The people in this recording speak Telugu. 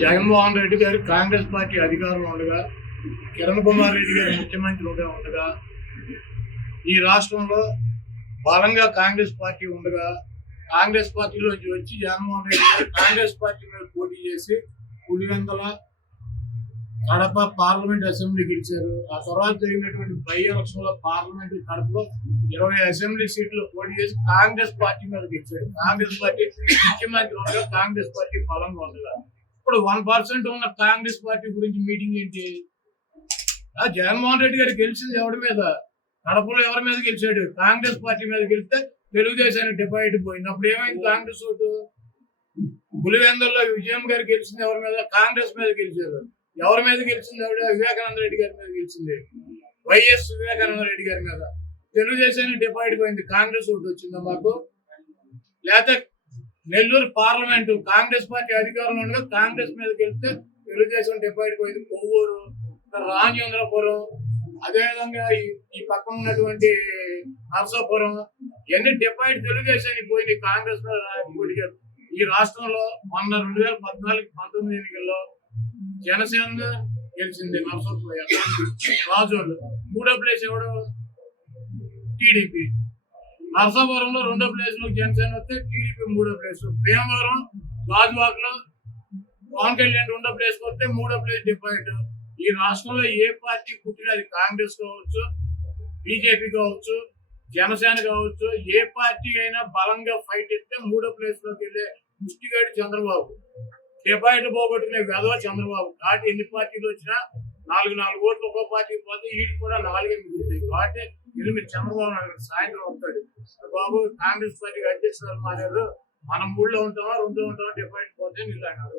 జగన్మోహన్ రెడ్డి గారు కాంగ్రెస్ పార్టీ అధికారంలో ఉండగా, కిరణ్ కుమార్ రెడ్డి గారు ముఖ్యమంత్రిగా ఉండగా, ఈ రాష్ట్రంలో బలంగా కాంగ్రెస్ పార్టీ ఉండగా, కాంగ్రెస్ పార్టీలోంచి వచ్చి జగన్మోహన్ రెడ్డి గారు కాంగ్రెస్ పార్టీ మీద పోటీ చేసి పులివెందుల, కడప పార్లమెంట్ అసెంబ్లీ గెలిచారు. ఆ తర్వాత జరిగినటువంటి బై ఎలక్షన్ లో పార్లమెంట్ కడపలో 20 అసెంబ్లీ సీట్లు పోటీ చేసి కాంగ్రెస్ పార్టీ మీద గెలిచారు. కాంగ్రెస్ పార్టీ ముఖ్యమంత్రి ఉండగా, కాంగ్రెస్ పార్టీ బలంగా ఉండగా, ఇప్పుడు 1% ఉన్న కాంగ్రెస్ పార్టీ గురించి మీటింగ్ ఏంటి? జగన్మోహన్ రెడ్డి గారు గెలిచింది ఎవరి మీద? కడపలో ఎవరి మీద గెలిచాడు? కాంగ్రెస్ పార్టీ మీద గెలిస్తే తెలుగుదేశానికి డిపాజిట్ పోయింది. అప్పుడు ఏమైంది కాంగ్రెస్ ఓటు? పులివెందుల్లో విజయం గారు గెలిచింది ఎవరి మీద? కాంగ్రెస్ మీద గెలిచారు. ఎవరి మీద గెలిచింది? వివేకానంద రెడ్డి గారి మీద గెలిచింది. వైఎస్ వివేకానంద రెడ్డి గారి మీద. తెలుగుదేశానికి డిపాజిట్ పోయింది. కాంగ్రెస్ ఓటు వచ్చిందా మాకు? లేకపోతే నెల్లూరు పార్లమెంటు కాంగ్రెస్ పార్టీ అధికారంలో ఉండగా కాంగ్రెస్ మీద గెలిస్తే తెలుగుదేశం డిపాజిట్ పోయింది. కొవ్వూరు, రాజేంద్రపురం, అదేవిధంగా ఈ పక్కన ఉన్నటువంటి నరసాపురం, ఇవన్నీ డిపాజిట్ తెలుగుదేశానికి పోయింది. కాంగ్రెస్ మీద ఈ రాష్ట్రంలో మొన్న 2014-19 ఎన్నికల్లో జనసేన గెలిచింది. నరసాపురం రాజోలు. 3వ ప్లేస్ ఎవడు? టీడీపీ. నరసాపురంలో 2వ ప్లేస్ లో జనసేన వస్తే టీడీపీ 3వ ప్లేస్. భీమవరం, గాజువాక్ లో పవన్ కళ్యాణ్ 2వ ప్లేస్ వస్తే 3వ ప్లేస్ డిపాజిట్. ఈ రాష్ట్రంలో ఏ పార్టీ పుట్టినా, అది కాంగ్రెస్ కావచ్చు, బీజేపీ కావచ్చు, జనసేన కావచ్చు, ఏ పార్టీ అయినా బలంగా ఫైట్ ఇస్తే 3వ ప్లేస్ లోకి వెళ్ళే ముష్టిగాడు చంద్రబాబు. డిపాజిట్ పోగొట్టుకునే వెధవ చంద్రబాబు. కాబట్టి ఎన్ని పార్టీలు వచ్చినా 4 ఓట్లు ఒక్కో పార్టీకి పోతే వీటికి కూడా 4 మిగులుతాయి. కాబట్టి మీరు చంద్రబాబు నాయుడు సాయంత్రం వస్తాడు, బాబు కాంగ్రెస్ పార్టీకి అధ్యక్షులు మారారు, మనం 3లో ఉంటామా 2లో ఉంటామా, డిపాజిట్ పోతే వీళ్ళు అన్నారు.